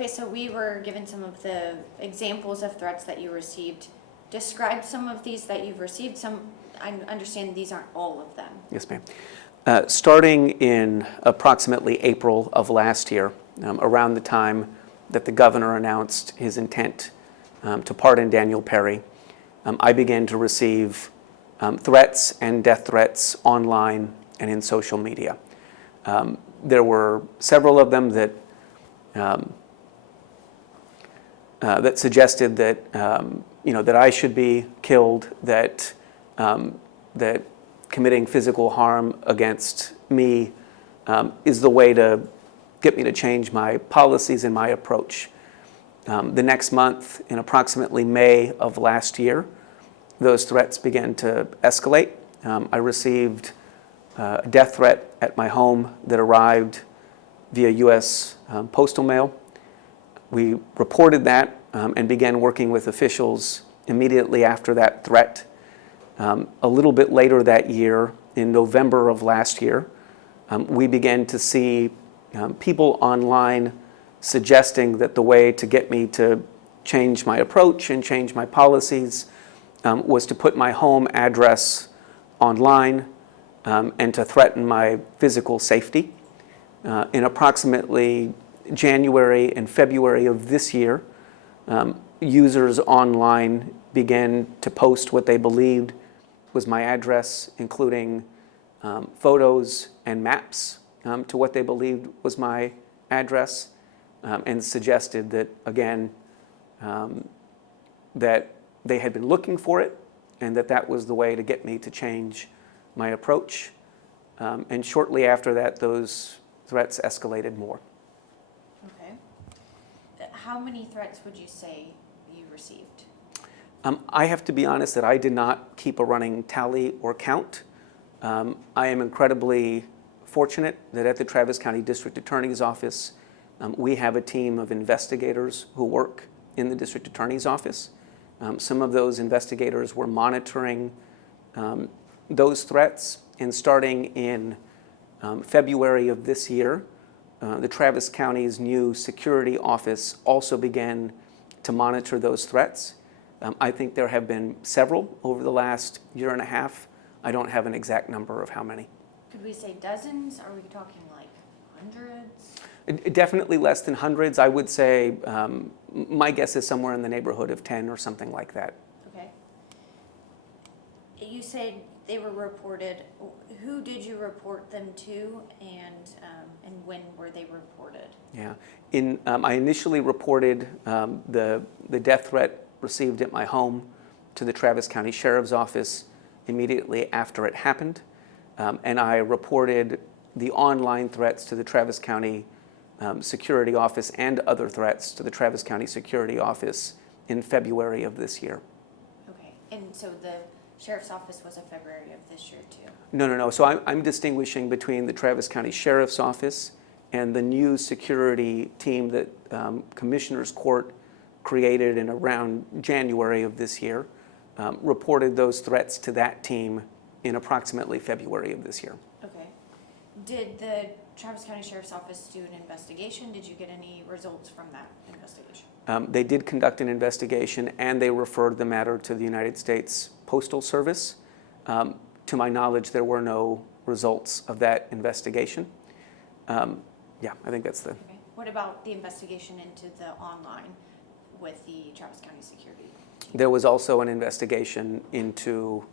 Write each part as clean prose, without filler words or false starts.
Okay, so we were given some of the examples of threats that you received. Describe some of these that you've received. I understand these aren't all of them. Yes, ma'am. Starting in approximately April of last year, around the time that the governor announced his intent to pardon Daniel Perry, I began to receive threats and death threats online and in social media. There were several of them that that suggested that that I should be killed, that that committing physical harm against me is the way to get me to change my policies and my approach. The next month, in approximately May of last year, those threats began to escalate. I received a death threat at my home that arrived via U.S. Postal mail. We reported that and began working with officials immediately after that threat. A little bit later that year, in November of last year, we began to see people online suggesting that the way to get me to change my approach and change my policies was to put my home address online and to threaten my physical safety. In approximately January and February of this year, users online began to post what they believed was my address, including photos and maps to what they believed was my address, and suggested that, again, that they had been looking for it and that that was the way to get me to change my approach. And shortly after that, those threats escalated more. Okay. How many threats would you say you received? I have to be honest that I did not keep a running tally or count. I am incredibly fortunate that at the Travis County District Attorney's Office, we have a team of investigators who work in the District Attorney's Office. Some of those investigators were monitoring those threats, and starting in February of this year, the Travis County's new security office also began to monitor those threats. I think there have been several over the last year and a half. I don't have an exact number of how many. Could we say dozens? Are we talking like hundreds? Definitely less than hundreds. I would say my guess is somewhere in the neighborhood of 10 or something like that. Okay. You said they were reported. Who did you report them to, and when were they reported? Yeah, I initially reported the death threat received at my home to the Travis County Sheriff's Office immediately after it happened, and I reported the online threats to the Travis County Security Office and other threats to the Travis County Security Office in February of this year. Okay, and so the Sheriff's Office was in February of this year too? No. So I'm distinguishing between the Travis County Sheriff's Office and the new security team that Commissioner's Court created in around January of this year, reported those threats to that team in approximately February of this year. Okay. Did the Travis County Sheriff's Office do an investigation? Did you get any results from that investigation? They did conduct an investigation, and they referred the matter to the United States Postal Service. To my knowledge, there were no results of that investigation. Yeah, I think that's the... Okay. What about the investigation into the online with the Travis County Security team? There was also an investigation into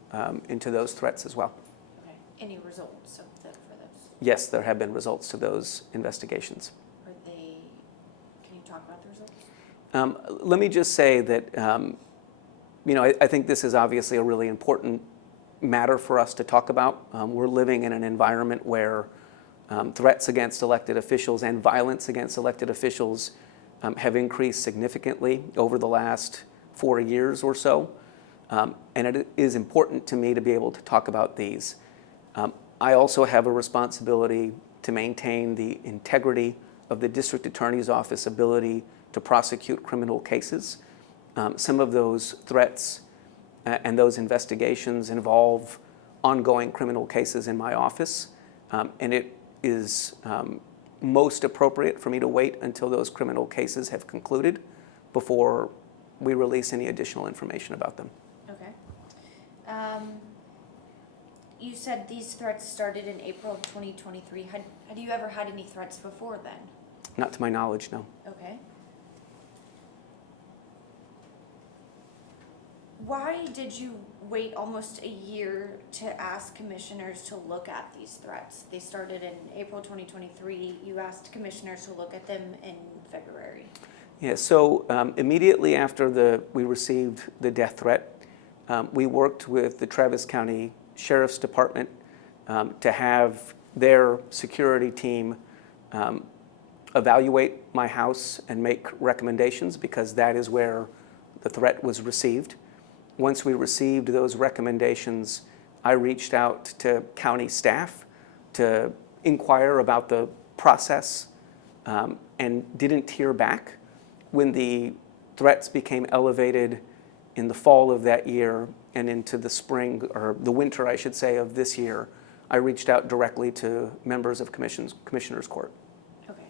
those threats as well. Okay. Any results for those? Yes, there have been results to those investigations. Can you talk about the results? Let me just say that, I think this is obviously a really important matter for us to talk about. We're living in an environment where threats against elected officials and violence against elected officials have increased significantly over the last 4 years or so. And it is important to me to be able to talk about these. I also have a responsibility to maintain the integrity of the District Attorney's Office ability to prosecute criminal cases. Some of those threats and those investigations involve ongoing criminal cases in my office, and it is most appropriate for me to wait until those criminal cases have concluded before we release any additional information about them. Okay. You said these threats started in April of 2023. Had you ever had any threats before then? Not to my knowledge, no. Okay. Why did you wait almost a year to ask commissioners to look at these threats? They started in April 2023. You asked commissioners to look at them in February. Yeah, so immediately after we received the death threat, we worked with the Travis County Sheriff's Department to have their security team evaluate my house and make recommendations, because that is where the threat was received. Once we received those recommendations, I reached out to county staff to inquire about the process and didn't hear back. When the threats became elevated in the fall of that year and into the spring, or the winter, I should say, of this year, I reached out directly to members of Commissioner's Court. Okay.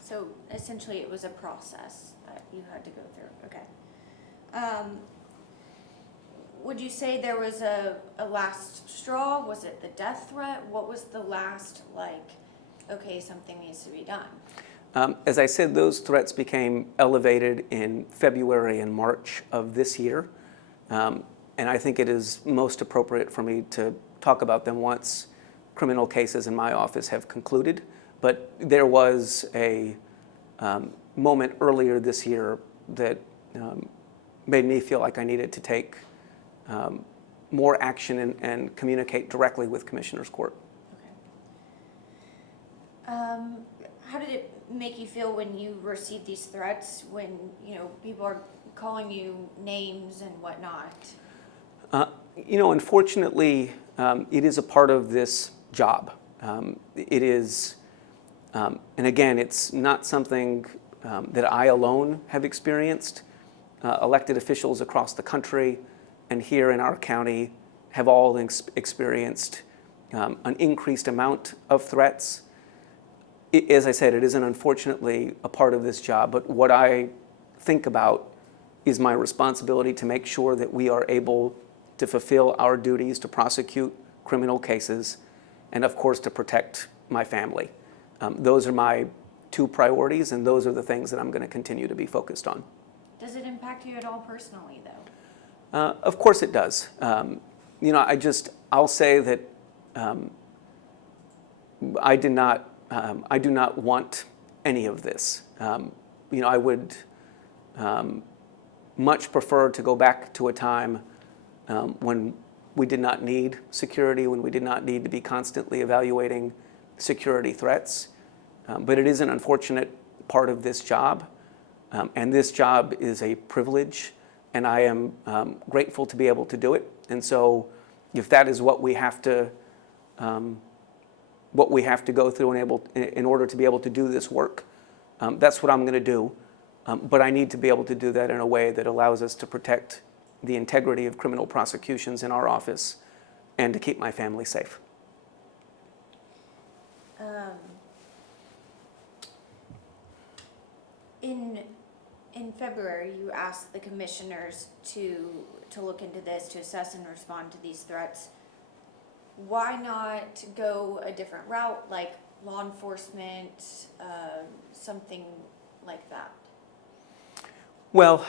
So essentially it was a process that you had to go through. Okay. Would you say there was a last straw? Was it the death threat? What was the last, okay, something needs to be done? As I said, those threats became elevated in February and March of this year. And I think it is most appropriate for me to talk about them once criminal cases in my office have concluded. But there was a moment earlier this year that made me feel like I needed to take more action and communicate directly with Commissioner's Court. Okay. How did it make you feel when you received these threats, when people are calling you names and whatnot? Unfortunately, it is a part of this job. It is, and again, it's not something that I alone have experienced. Elected officials across the country and here in our county have all experienced an increased amount of threats. As I said, it isn't unfortunately a part of this job, but what I think about is my responsibility to make sure that we are able to fulfill our duties to prosecute criminal cases and, of course, to protect my family. Those are my two priorities, and those are the things that I'm going to continue to be focused on. Does it impact you at all personally, though? Of course it does. I'll say that I do not want any of this. I would much prefer to go back to a time when we did not need security, when we did not need to be constantly evaluating security threats. But it is an unfortunate part of this job. And this job is a privilege, and I am grateful to be able to do it. And so if that is what we have to go through in order to be able to do this work, that's what I'm going to do. But I need to be able to do that in a way that allows us to protect the integrity of criminal prosecutions in our office and to keep my family safe. In February, you asked the commissioners to look into this, to assess and respond to these threats. Why not go a different route, like law enforcement, something like that? Well,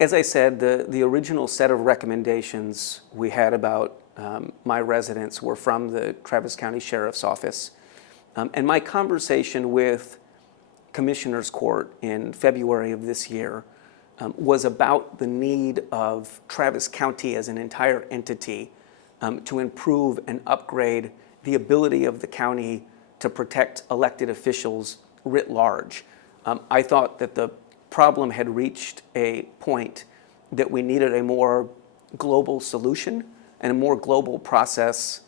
as I said, the original set of recommendations we had about my residents were from the Travis County Sheriff's Office. And my conversation with Commissioner's Court in February of this year was about the need of Travis County as an entire entity to improve and upgrade the ability of the county to protect elected officials writ large. I thought that the problem had reached a point that we needed a more global solution and a more global process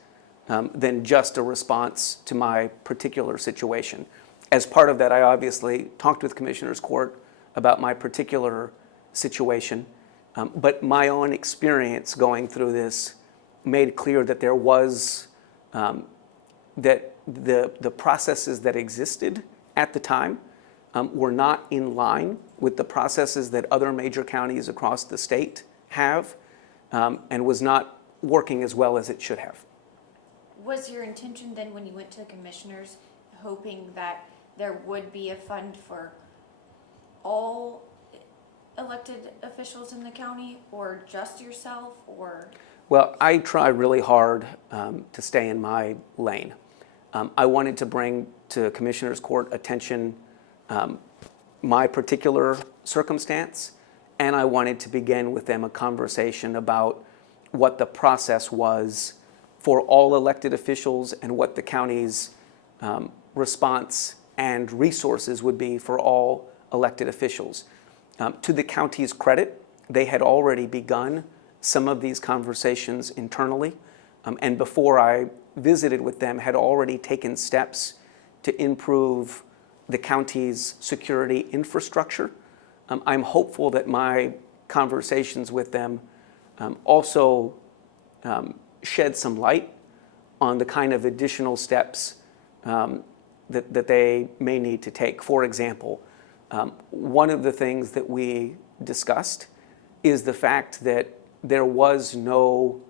than just a response to my particular situation. As part of that, I obviously talked with Commissioner's Court about my particular situation, but my own experience going through this made clear that there was that the processes that existed at the time were not in line with the processes that other major counties across the state have, and was not working as well as it should have. Was your intention then when you went to the commissioners, hoping that there would be a fund for all elected officials in the county, or just yourself, or? Well, I try really hard to stay in my lane. I wanted to bring to Commissioners Court attention my particular circumstance, and I wanted to begin with them a conversation about what the process was for all elected officials and what the county's response and resources would be for all elected officials. To the county's credit, they had already begun some of these conversations internally, and before I visited with them, had already taken steps to improve the county's security infrastructure. I'm hopeful that my conversations with them also shed some light on the kind of additional steps that they may need to take. For example, one of the things that we discussed is the fact that there was no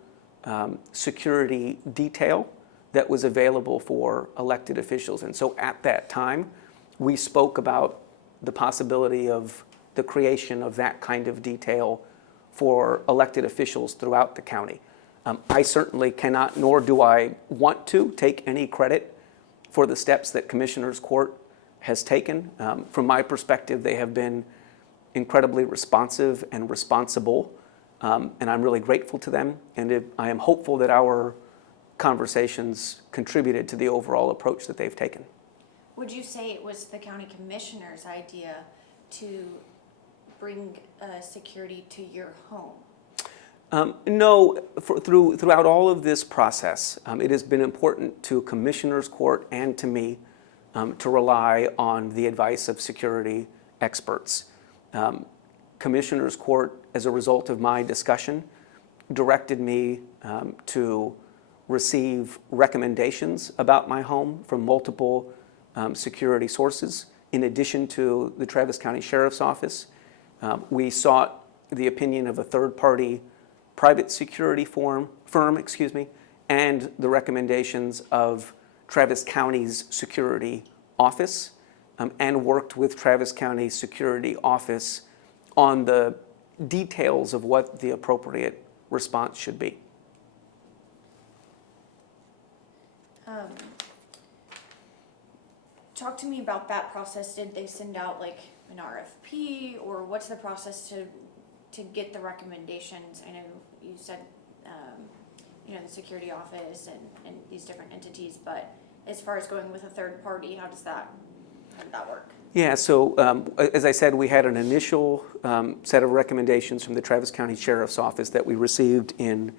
security detail that was available for elected officials. And so at that time, we spoke about the possibility of the creation of that kind of detail for elected officials throughout the county. I certainly cannot, nor do I want to, take any credit for the steps that Commissioners Court has taken. From my perspective, they have been incredibly responsive and responsible, and I'm really grateful to them. And I am hopeful that our conversations contributed to the overall approach that they've taken. Would you say it was the county commissioner's idea to bring security to your home? No, throughout all of this process, it has been important to Commissioners Court and to me to rely on the advice of security experts. Commissioners Court, as a result of my discussion, directed me to receive recommendations about my home from multiple security sources. In addition to the Travis County Sheriff's Office, we sought the opinion of a third-party private security firm, and the recommendations of Travis County's security office, and worked with Travis County's security office on the details of what the appropriate response should be. Talk to me about that process. Did they send out like an RFP, or what's the process to get the recommendations? I know you said, the security office and these different entities, but as far as going with a third party, how did that work? Yeah, so as I said, we had an initial set of recommendations from the Travis County Sheriff's Office that we received in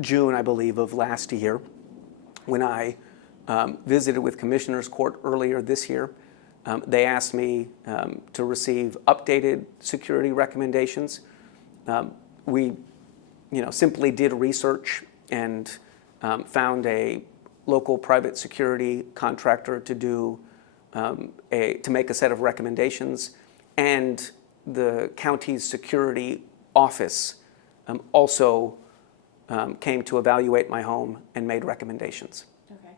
June, I believe, of last year. When I visited with Commissioners Court earlier this year, they asked me to receive updated security recommendations. We simply did research and found a local private security contractor to make a set of recommendations, and the county's security office also came to evaluate my home and made recommendations. Okay.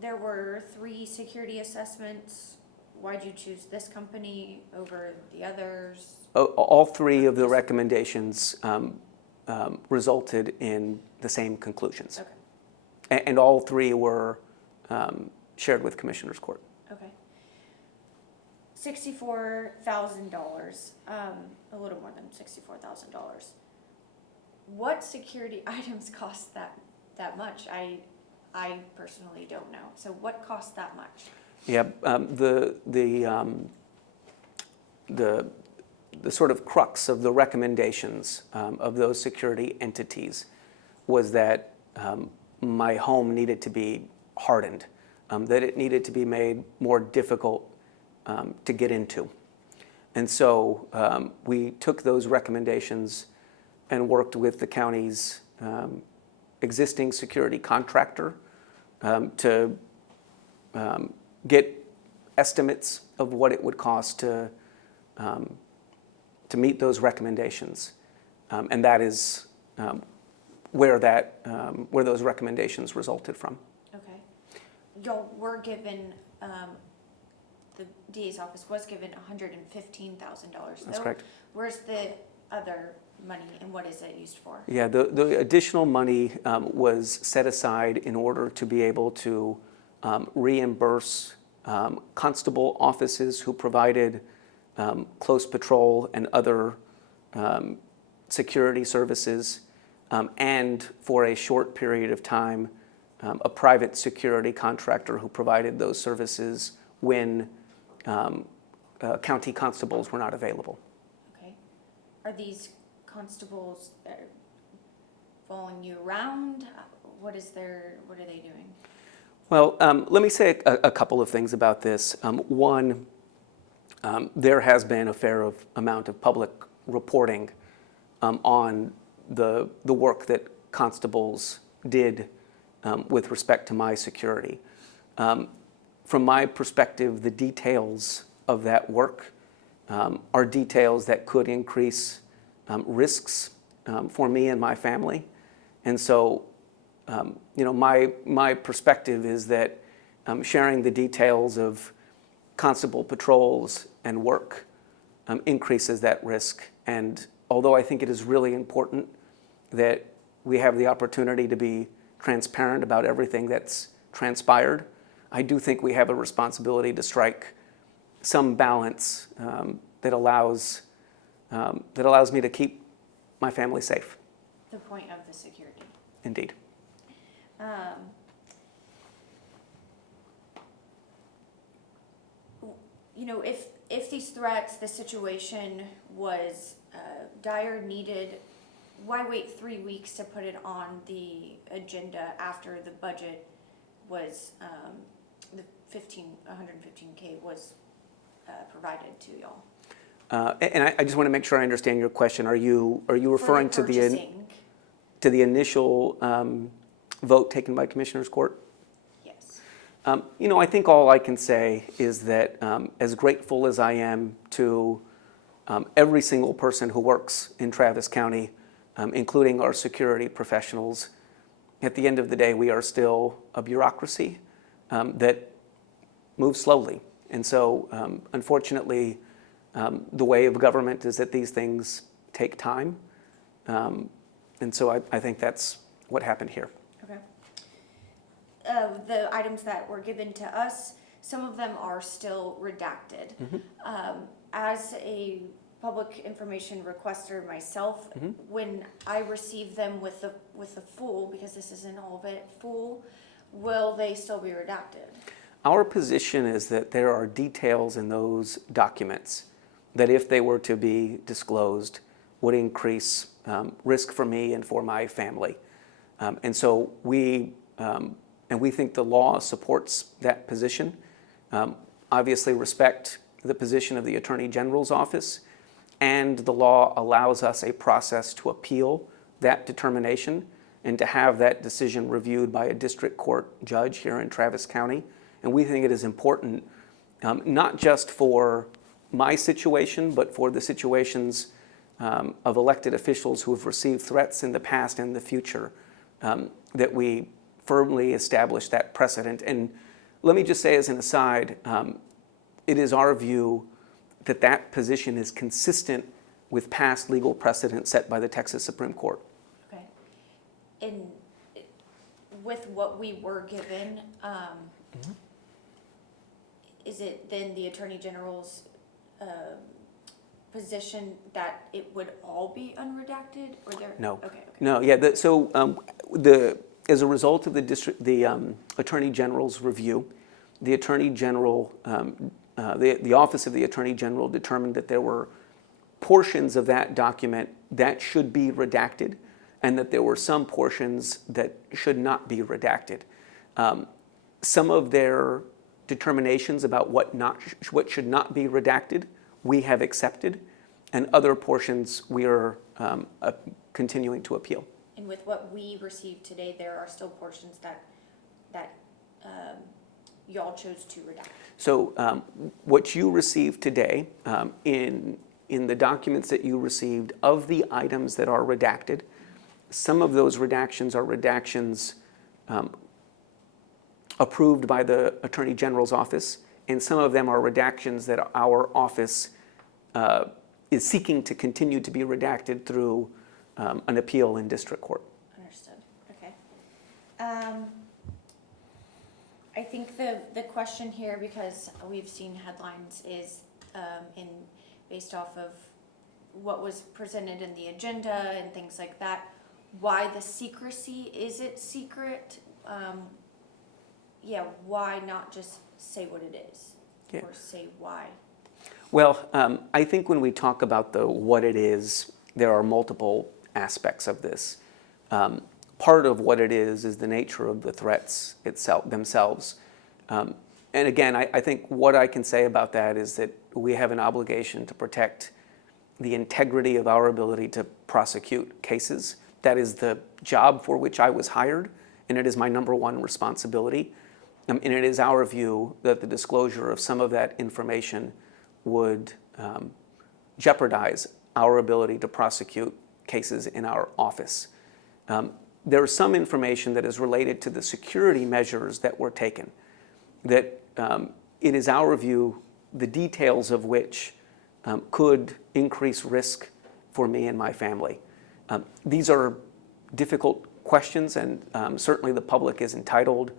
There were 3 security assessments. Why'd you choose this company over the others? All 3 of the recommendations resulted in the same conclusions. Okay. And all 3 were shared with Commissioners Court. Okay. $64,000, a little more than $64,000. What security items cost that much? I personally don't know. So what cost that much? Yeah, the sort of crux of the recommendations of those security entities was that my home needed to be hardened, that it needed to be made more difficult to get into. And so we took those recommendations and worked with the county's existing security contractor to get estimates of what it would cost to meet those recommendations, and that is where those recommendations resulted from. Okay. Y'all were given, the DA's office was given $115,000. That's correct. Where's the other money and what is it used for? Yeah, the additional money was set aside in order to be able to reimburse constable offices who provided close patrol and other security services, and for a short period of time, a private security contractor who provided those services when county constables were not available. Okay. Are these constables following you around? What are they doing? Well, let me say a couple of things about this. One, there has been a fair amount of public reporting on the work that constables did with respect to my security. From my perspective, the details of that work are details that could increase risks for me and my family. And so, my perspective is that sharing the details of constable patrols and work increases that risk. And although I think it is really important that we have the opportunity to be transparent about everything that's transpired, I do think we have a responsibility to strike some balance that allows me to keep my family safe. The point of the security. Indeed. If these threats, the situation was dire, needed, why wait 3 weeks to put it on the agenda after the budget was, the $115K was provided to y'all? And I just want to make sure I understand your question. Are you referring to the initial vote taken by Commissioners Court? Yes. I think all I can say is that as grateful as I am to every single person who works in Travis County, including our security professionals, at the end of the day, we are still a bureaucracy that moves slowly. And so, unfortunately, the way of government is that these things take time. And so I think that's what happened here. Okay. The items that were given to us, some of them are still redacted. Mm-hmm. As a public information requester myself, Mm-hmm. when I receive them with the full, because this isn't all of it, full, will they still be redacted? Our position is that there are details in those documents that, if they were to be disclosed, would increase risk for me and for my family. And so we think the law supports that position. Obviously respect the position of the Attorney General's office, and the law allows us a process to appeal that determination and to have that decision reviewed by a district court judge here in Travis County. And we think it is important, not just for my situation, but for the situations of elected officials who have received threats in the past and the future, that we firmly establish that precedent. And let me just say as an aside, it is our view that that position is consistent with past legal precedent set by the Texas Supreme Court. Okay. And with what we were given, Mm-hmm. is it then the Attorney General's position that it would all be unredacted, or there? No. Okay. No. Yeah. As a result of the Attorney General's review, the Attorney General, the Office of the Attorney General determined that there were portions of that document that should be redacted, and that there were some portions that should not be redacted. Some of their determinations about what should not be redacted, we have accepted, and other portions we are continuing to appeal. And with what we received today, there are still portions that y'all chose to redact? So what you received today, in the documents that you received of the items that are redacted, some of those redactions are redactions approved by the Attorney General's office, and some of them are redactions that our office is seeking to continue to be redacted through an appeal in district court. Understood. Okay. I think the question here, because we've seen headlines, is based off of what was presented in the agenda and things like that. Why the secrecy? Is it secret? Why not just say what it is? Yeah. Or say why? Well, I think when we talk about what it is, there are multiple aspects of this. Part of what it is the nature of the threats themselves. And again, I think what I can say about that is that we have an obligation to protect the integrity of our ability to prosecute cases. That is the job for which I was hired, and it is my number one responsibility. And it is our view that the disclosure of some of that information would jeopardize our ability to prosecute cases in our office. There is some information that is related to the security measures that were taken, that it is our view, the details of which could increase risk for me and my family. These are difficult questions, and certainly the public is entitled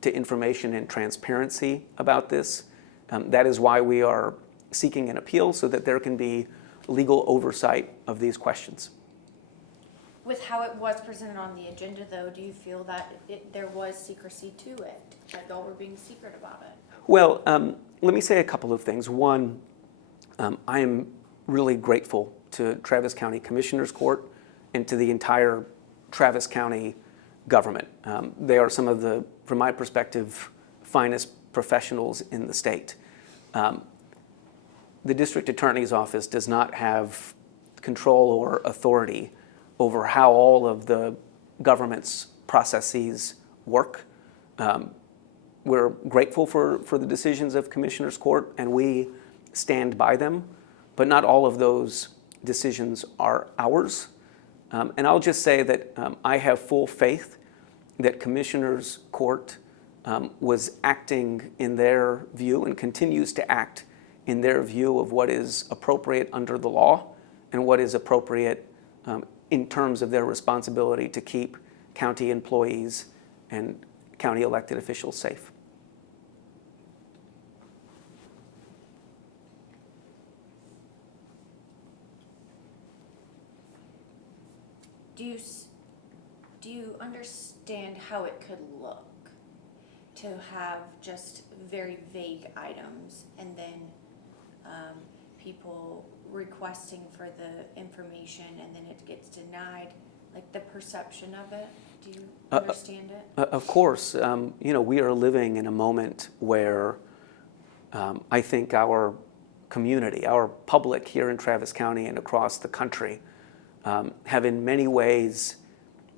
to information and transparency about this. That is why we are seeking an appeal, so that there can be legal oversight of these questions. With how it was presented on the agenda, though, do you feel that there was secrecy to it, that y'all were being secret about it? Well, let me say a couple of things. One, I am really grateful to Travis County Commissioners Court and to the entire Travis County government. They are some of the, from my perspective, finest professionals in the state. The district attorney's office does not have control or authority over how all of the government's processes work. We're grateful for the decisions of Commissioners Court, and we stand by them, but not all of those decisions are ours. And I'll just say that I have full faith that Commissioners Court was acting in their view and continues to act in their view of what is appropriate under the law and what is appropriate in terms of their responsibility to keep county employees and county elected officials safe. Do you understand how it could look to have just very vague items and then people requesting for the information and then it gets denied, like the perception of it? Do you understand it? Of course. We are living in a moment where I think our community, our public here in Travis County and across the country have in many ways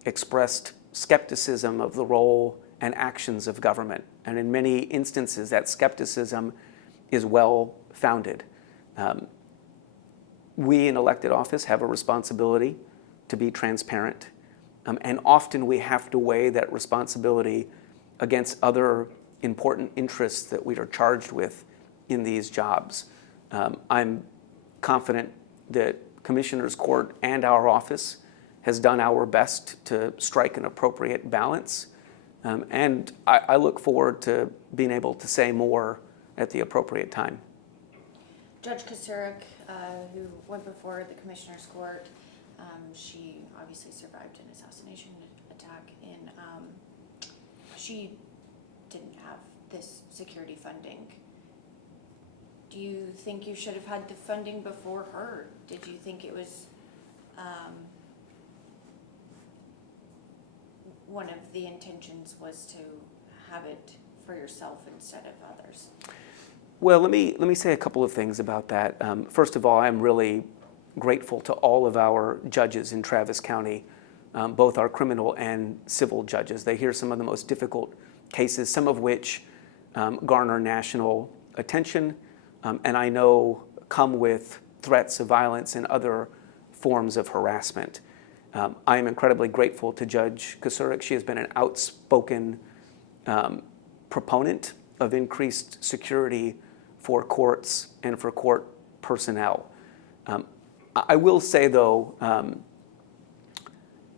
expressed skepticism of the role and actions of government. And in many instances, that skepticism is well founded. We in elected office have a responsibility to be transparent. And often we have to weigh that responsibility against other important interests that we are charged with in these jobs. I'm confident that Commissioners Court and our office has done our best to strike an appropriate balance. And I look forward to being able to say more at the appropriate time. Judge Kasurik, who went before the Commissioners Court, she obviously survived an assassination attack, and she didn't have this security funding. Do you think you should have had the funding before her? Did you think it was one of the intentions was to have it for yourself instead of others? Well, let me say a couple of things about that. First of all, I'm really grateful to all of our judges in Travis County, both our criminal and civil judges. They hear some of the most difficult cases, some of which garner national attention, and I know come with threats of violence and other forms of harassment. I am incredibly grateful to Judge Kosurik. She has been an outspoken proponent of increased security for courts and for court personnel. I will say, though,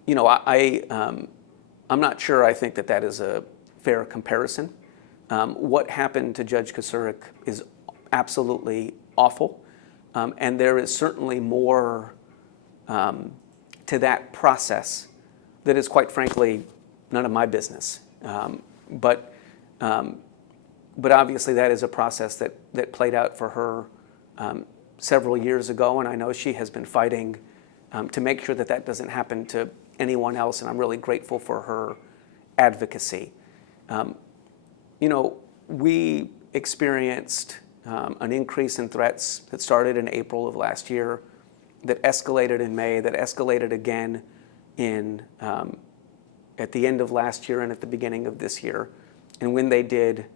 you know, I'm not sure I think that that is a fair comparison. What happened to Judge Kosurik is absolutely awful, and there is certainly more to that process that is, quite frankly, none of my business. But obviously that is a process that played out for her several years ago, and I know she has been fighting to make sure that that doesn't happen to anyone else, and I'm really grateful for her advocacy. You know, we experienced an increase in threats that started in April of last year, that escalated in May, that escalated again at the end of last year and at the beginning of this year. And when they did,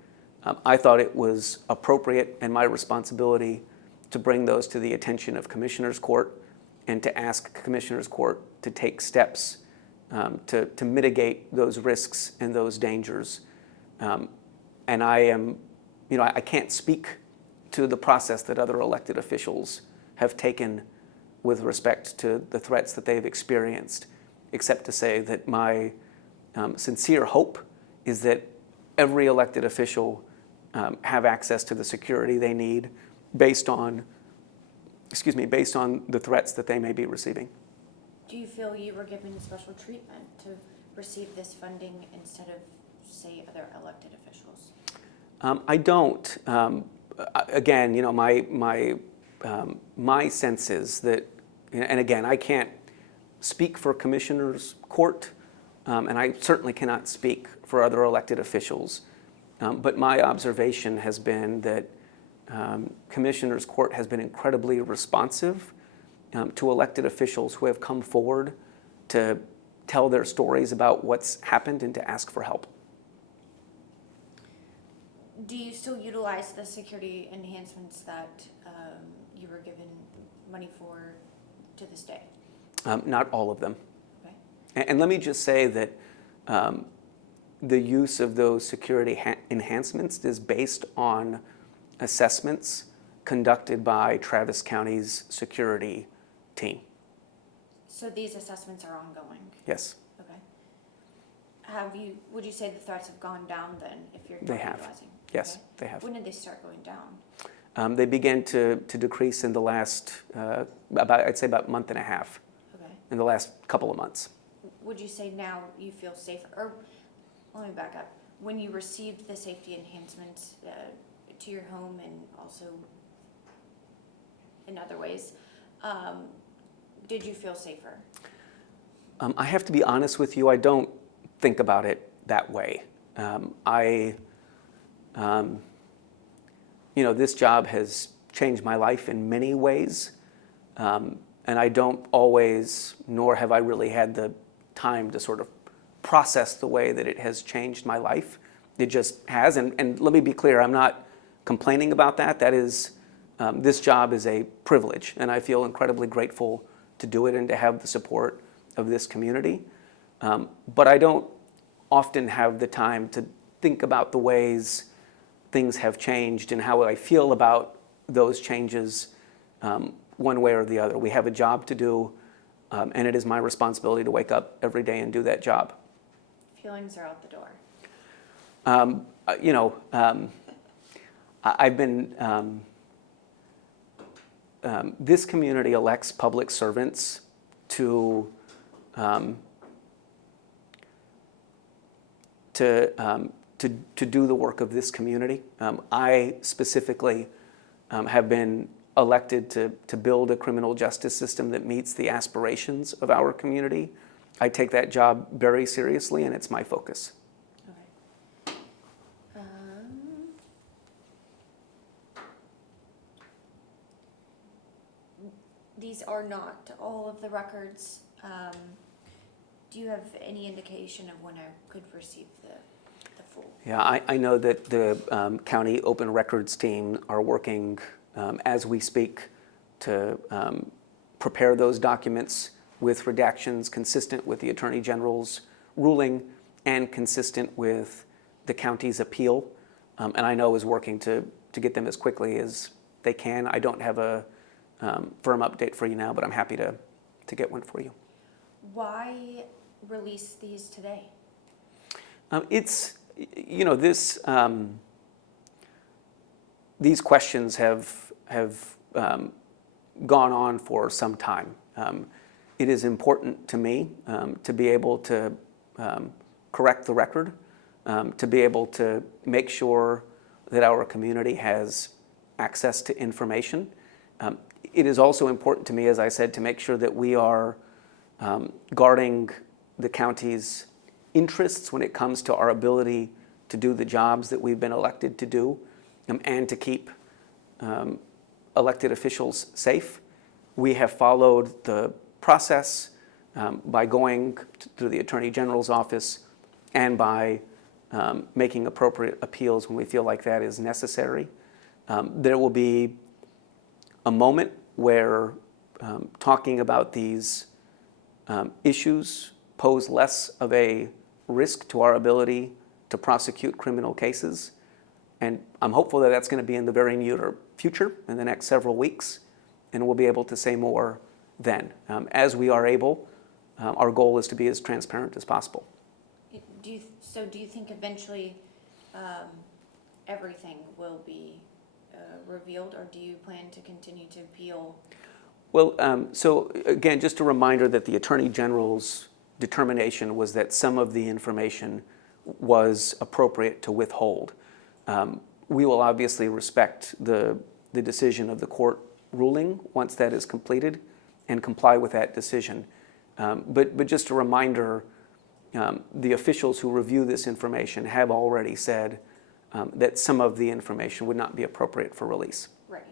I thought it was appropriate and my responsibility to bring those to the attention of Commissioners Court and to ask Commissioners Court to take steps to mitigate those risks and those dangers. And I am, you know, I can't speak to the process that other elected officials have taken with respect to the threats that they've experienced, except to say that my sincere hope is that every elected official have access to the security they need based on the threats that they may be receiving. Do you feel you were given special treatment to receive this funding instead of, say, other elected officials? I don't. Again, you know, my sense is that, and again, I can't speak for Commissioners Court, and I certainly cannot speak for other elected officials. But my observation has been that Commissioners Court has been incredibly responsive to elected officials who have come forward to tell their stories about what's happened and to ask for help. Do you still utilize the security enhancements that you were given money for to this day? Not all of them. Okay. And let me just say that the use of those security enhancements is based on assessments conducted by Travis County's security team. So these assessments are ongoing? Yes. Okay. Would you say the threats have gone down then, if you're They have. utilizing? Yes, Okay. they have. When did they start going down? They began to decrease in the last, I'd say about a month and a half, Okay. in the last couple of months. Would you say now you feel safer? Or let me back up. When you received the safety enhancements to your home and also in other ways, did you feel safer? I have to be honest with you, I don't think about it that way. You know, this job has changed my life in many ways, and I don't always, nor have I really had the time to sort of process the way that it has changed my life. It just has, and let me be clear, I'm not complaining about that. That is, this job is a privilege, and I feel incredibly grateful to do it and to have the support of this community. But I don't often have the time to think about the ways things have changed and how I feel about those changes one way or the other. We have a job to do, and it is my responsibility to wake up every day and do that job. Feelings are out the door. You know, I've been, this community elects public servants to do the work of this community. I specifically have been elected to build a criminal justice system that meets the aspirations of our community. I take that job very seriously, and it's my focus. Okay. These are not all of the records. Do you have any indication of when I could receive the the full. Yeah, I know that the county open records team are working as we speak to prepare those documents with redactions consistent with the Attorney General's ruling and consistent with the county's appeal, and I know is working to get them as quickly as they can. I don't have a firm update for you now, but I'm happy to get one for you. Why release these today? It's, you know, these questions have gone on for some time. It is important to me to be able to correct the record, to be able to make sure that our community has access to information. It is also important to me, as I said, to make sure that we are guarding the county's interests when it comes to our ability to do the jobs that we've been elected to do, and to keep elected officials safe. We have followed the process by going through the Attorney General's office and by making appropriate appeals when we feel like that is necessary. There will be a moment where talking about these issues pose less of a risk to our ability to prosecute criminal cases. And I'm hopeful that that's going to be in the very near future, in the next several weeks, and we'll be able to say more then. As we are able, our goal is to be as transparent as possible. Do you think eventually everything will be revealed, or do you plan to continue to appeal? Well, so again, just a reminder that the Attorney General's determination was that some of the information was appropriate to withhold. We will obviously respect the decision of the court ruling once that is completed and comply with that decision. But just a reminder, the officials who review this information have already said that some of the information would not be appropriate for release. Right.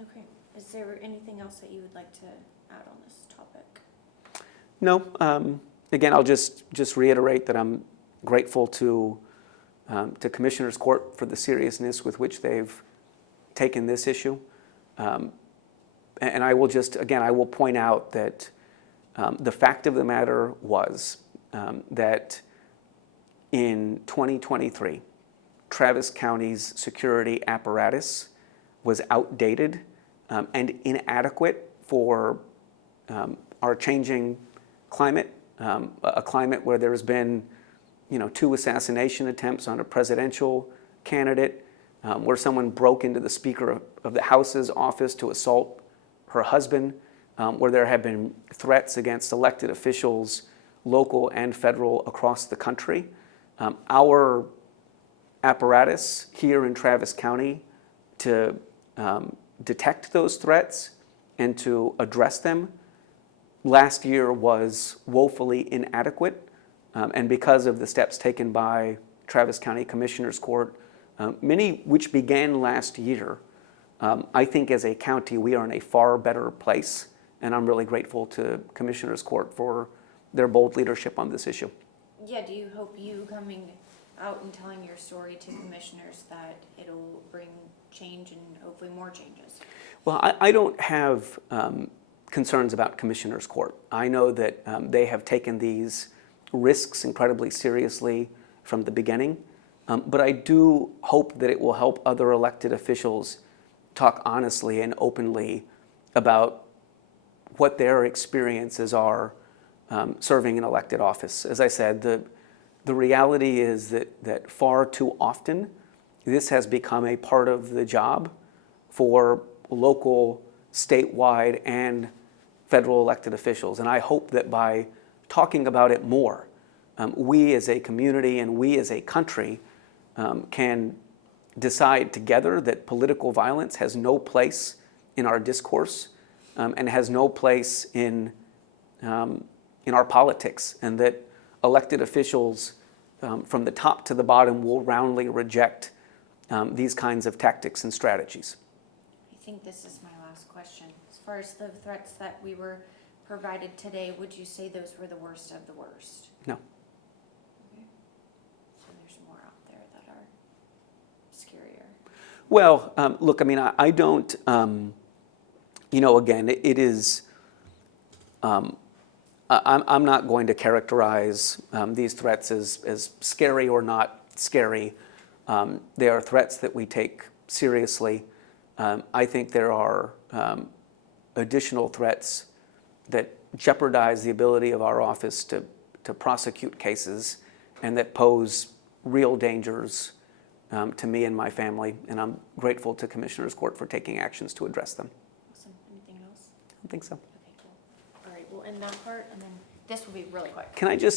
Okay. Is there anything else that you would like to add on this topic? No. Again, I'll just reiterate that I'm grateful to Commissioners Court for the seriousness with which they've taken this issue. And I will I will point out that the fact of the matter was that in 2023, Travis County's security apparatus was outdated and inadequate for our changing climate, a climate where there's been 2 assassination attempts on a presidential candidate, where someone broke into the Speaker of the House's office to assault her husband, where there have been threats against elected officials, local and federal, across the country. Our apparatus here in Travis County to detect those threats and to address them last year was woefully inadequate. And because of the steps taken by Travis County Commissioners Court, many which began last year, I think as a county we are in a far better place, and I'm really grateful to Commissioners Court for their bold leadership on this issue. Yeah, do you hope you coming out and telling your story to commissioners that it'll bring change and hopefully more changes? Well, I don't have concerns about Commissioners Court. I know that they have taken these risks incredibly seriously from the beginning, but I do hope that it will help other elected officials talk honestly and openly about what their experiences are serving an elected office. As I said, the reality is that far too often this has become a part of the job for local, statewide, and federal elected officials. And I hope that by talking about it more, we as a community and we as a country can decide together that political violence has no place in our discourse and has no place in our politics, and that elected officials from the top to the bottom will roundly reject these kinds of tactics and strategies. I think this is my last question. As far as the threats that we were provided today, would you say those were the worst of the worst? No. Okay. So there's more out there that are scarier. Well, look, I mean, I don't, again, it is, I'm not going to characterize these threats as scary or not scary. They are threats that we take seriously. I think there are additional threats that jeopardize the ability of our office to prosecute cases and that pose real dangers to me and my family, and I'm grateful to Commissioners Court for taking actions to address them. Awesome. Anything else? I think so. Okay, cool. All right, we'll end that part, and then this will be really quick. Can I just